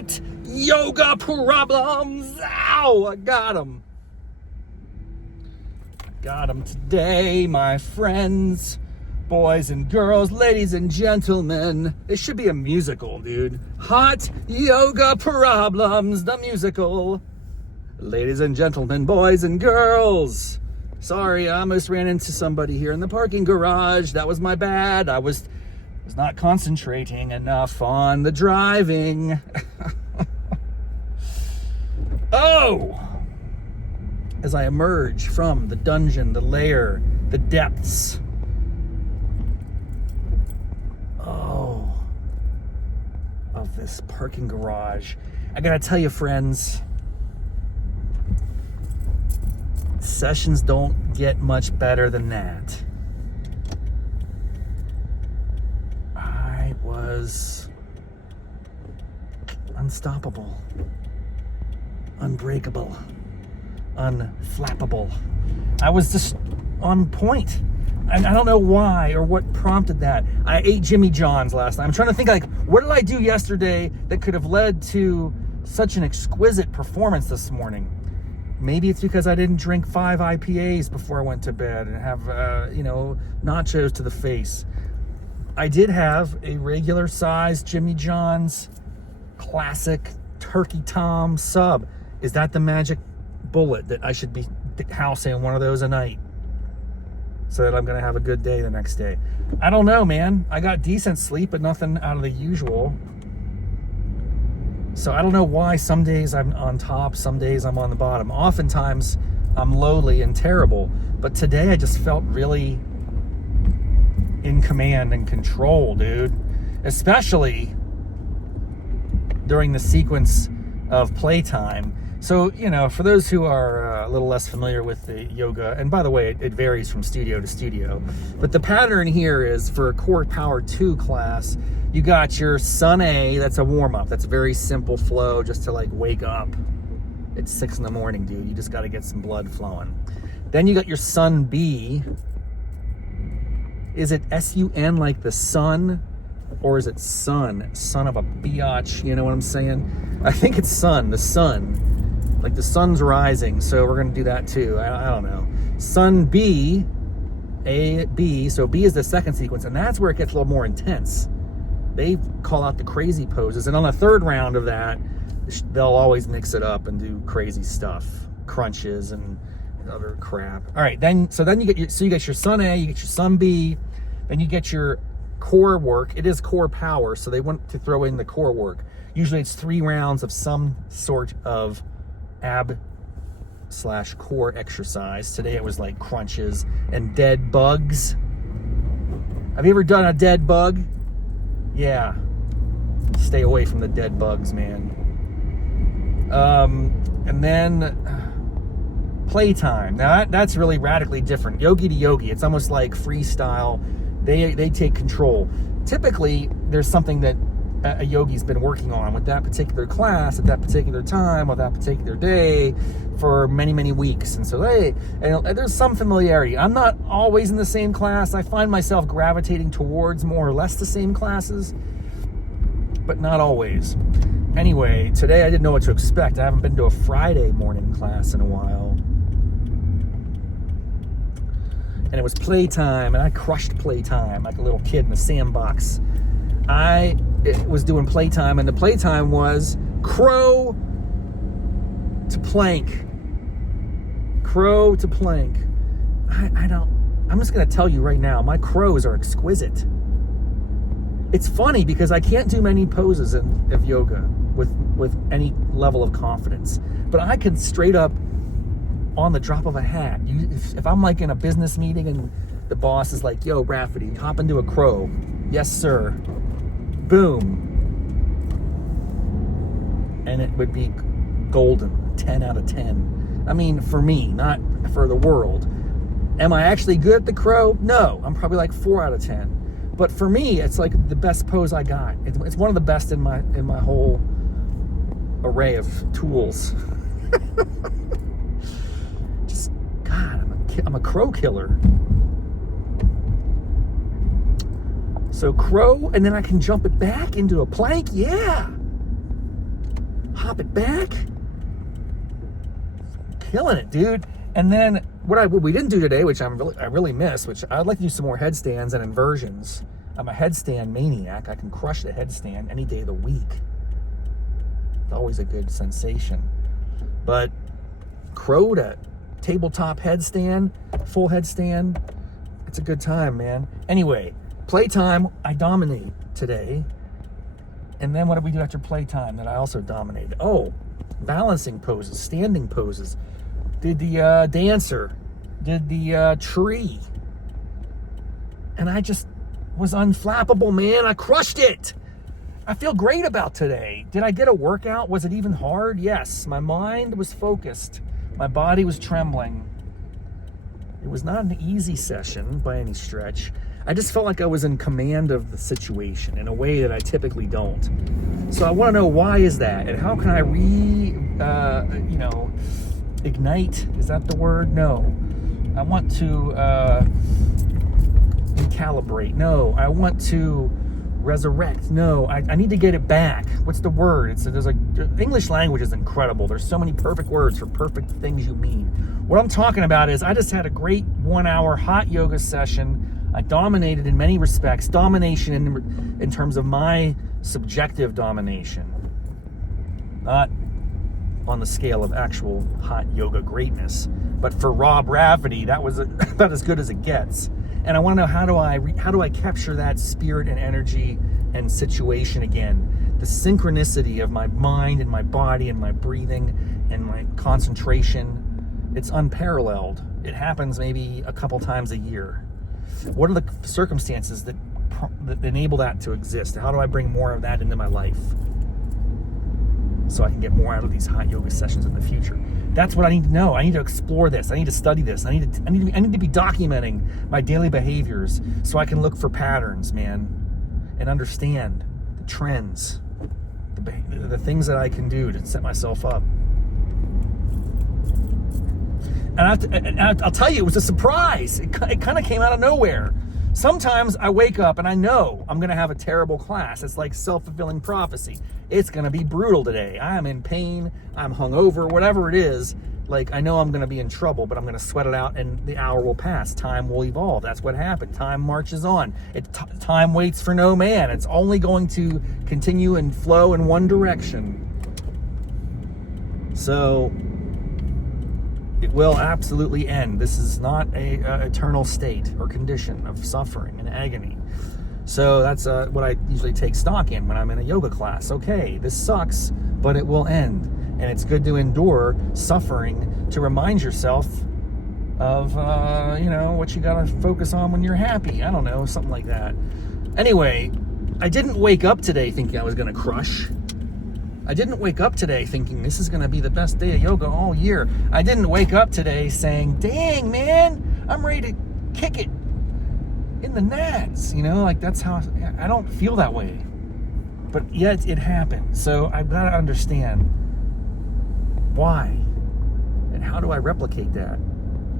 hot yoga problems. Ow, I got them. Got them today, my friends, boys and girls, ladies and gentlemen. It should be a musical, dude. Hot yoga problems, the musical. Ladies and gentlemen, boys and girls. Sorry, I almost ran into somebody here in the parking garage. That was my bad. I was not concentrating enough on the driving. Oh! As I emerge from the dungeon, the lair, the depths. Oh. Of this parking garage. I gotta tell you, friends, sessions don't get much better than that. I was unstoppable, unbreakable, unflappable. I was just on point. And I don't know why or what prompted that. I ate Jimmy John's last night. I'm trying to think, like, what did I do yesterday that could have led to such an exquisite performance this morning? Maybe it's because I didn't drink 5 IPAs before I went to bed and have, nachos to the face. I did have a regular size Jimmy John's classic Turkey Tom sub. Is that the magic bullet that I should be housing one of those a night so that I'm going to have a good day the next day? I don't know, man. I got decent sleep, but nothing out of the usual. So I don't know why some days I'm on top, some days I'm on the bottom. Oftentimes I'm lowly and terrible, but today I just felt really in command and control, dude. Especially during the sequence of playtime. So, for those who are a little less familiar with the yoga, and by the way, it varies from studio to studio, but the pattern here is for a Core Power 2 class, you got your Sun A, that's a warm-up. That's a very simple flow just to, wake up. It's 6 in the morning, dude. You just got to get some blood flowing. Then you got your Sun B. Is it S-U-N like the sun? Or is it sun? Son of a biatch, you know what I'm saying? I think it's sun, the sun. Like the sun's rising, so we're going to do that too. I don't know. Sun B, A, B. So B is the second sequence, and that's where it gets a little more intense. They call out the crazy poses, and on the third round of that, they'll always mix it up and do crazy stuff, crunches and other crap. All right, then you get your Sun A, you get your Sun B, then you get your core work. It is core power, so they want to throw in the core work. Usually it's 3 rounds of some sort of ab/core exercise. Today it was like crunches and dead bugs. Have you ever done a dead bug? Yeah. Stay away from the dead bugs, man. And then playtime. Now that's really radically different. Yogi to yogi. It's almost like freestyle. They take control. Typically, there's something that a yogi's been working on with that particular class at that particular time or that particular day for many, many weeks. And so there's some familiarity. I'm not always in the same class. I find myself gravitating towards more or less the same classes, but not always. Anyway, today I didn't know what to expect. I haven't been to a Friday morning class in a while. And it was playtime, and I crushed playtime like a little kid in a sandbox. I was doing playtime, and the playtime was crow to plank. Crow to plank. I'm just going to tell you right now, my crows are exquisite. It's funny because I can't do many poses of yoga with any level of confidence. But I can straight up, on the drop of a hat, if I'm like in a business meeting and the boss is like, yo, Raffety, hop into a crow. Yes, sir. Boom. And it would be golden, 10 out of 10. I mean, for me, not for the world. Am I actually good at the crow? No, I'm probably like 4 out of 10. But for me, it's like the best pose I got. It's one of the best in my whole array of tools. Just, God, I'm a crow killer. So crow, and then I can jump it back into a plank. Yeah. pop it back. Killing it, dude. And then what we didn't do today, which I really miss, which I'd like to do some more headstands and inversions. I'm a headstand maniac. I can crush the headstand any day of the week. It's always a good sensation. But crowed a tabletop headstand, full headstand, it's a good time, man. Anyway, playtime, I dominate today. And then what did we do after playtime that I also dominated? Oh, balancing poses, standing poses. Did the dancer, did the tree. And I just was unflappable, man. I crushed it. I feel great about today. Did I get a workout? Was it even hard? Yes. My mind was focused. My body was trembling. It was not an easy session by any stretch. I just felt like I was in command of the situation in a way that I typically don't. So I want to know, why is that? And how can I ignite? Is that the word? No. I want to recalibrate. No. I want to resurrect. No. I need to get it back. What's the word? English language is incredible. There's so many perfect words for perfect things you mean. What I'm talking about is I just had a great 1-hour hot yoga session. I dominated in many respects. Domination in terms of my subjective domination. Not on the scale of actual hot yoga greatness. But for Rob Raffety, that was about as good as it gets. And I want to know, how do I capture that spirit and energy and situation again? The synchronicity of my mind and my body and my breathing and my concentration. It's unparalleled. It happens maybe a couple times a year. What are the circumstances that enable that to exist? How do I bring more of that into my life so I can get more out of these hot yoga sessions in the future? That's what I need to know. I need to explore this. I need to study this. I need to be documenting my daily behaviors so I can look for patterns, man, and understand the trends, the things that I can do to set myself up. And I'll tell you, it was a surprise. It kind of came out of nowhere. Sometimes I wake up and I know I'm going to have a terrible class. It's like self-fulfilling prophecy. It's going to be brutal today. I'm in pain. I'm hungover, whatever it is. Like, I know I'm going to be in trouble, but I'm going to sweat it out and the hour will pass. Time will evolve. That's what happened. Time marches on. Time waits for no man. It's only going to continue and flow in one direction. So it will absolutely end. This is not a eternal state or condition of suffering and agony. So that's what I usually take stock in when I'm in a yoga class. Okay, this sucks, but it will end. And it's good to endure suffering to remind yourself of, what you got to focus on when you're happy. I don't know, something like that. Anyway, I didn't wake up today thinking I was going to crush. I didn't wake up today thinking this is going to be the best day of yoga all year. I didn't wake up today saying, dang, man, I'm ready to kick it in the nats. That's how I don't feel that way. But yet it happened. So I've got to understand why and how do I replicate that?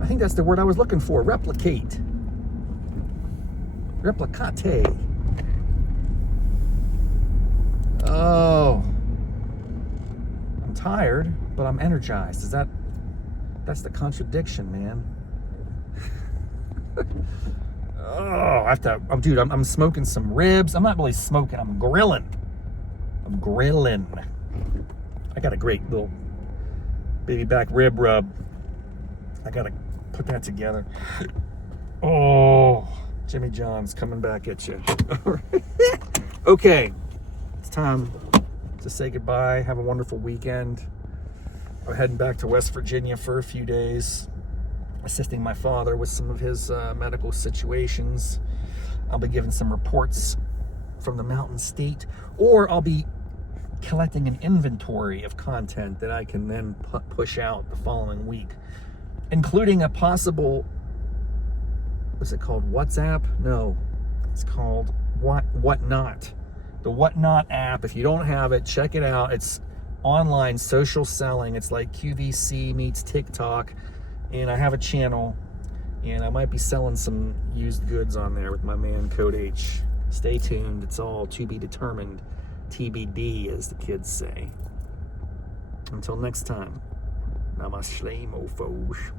I think that's the word I was looking for. Replicate. Replicate. Oh. I'm tired, but I'm energized. That's the contradiction, man. I'm smoking some ribs. I'm not really smoking, I'm grilling. I got a great little baby back rib rub. I gotta put that together. Oh, Jimmy John's coming back at you. Okay, it's time to say goodbye. Have a wonderful weekend. I'm heading back to West Virginia for a few days, assisting my father with some of his medical situations. I'll be giving some reports from the Mountain State, or I'll be collecting an inventory of content that I can then push out the following week, including a possible, what's it called? WhatsApp? No, it's called Whatnot. The Whatnot app. If you don't have it, check it out. It's online social selling. It's like QVC meets TikTok. And I have a channel, and I might be selling some used goods on there with my man Code H. Stay tuned. It's all to be determined. TBD, as the kids say. Until next time, namaste, mofos.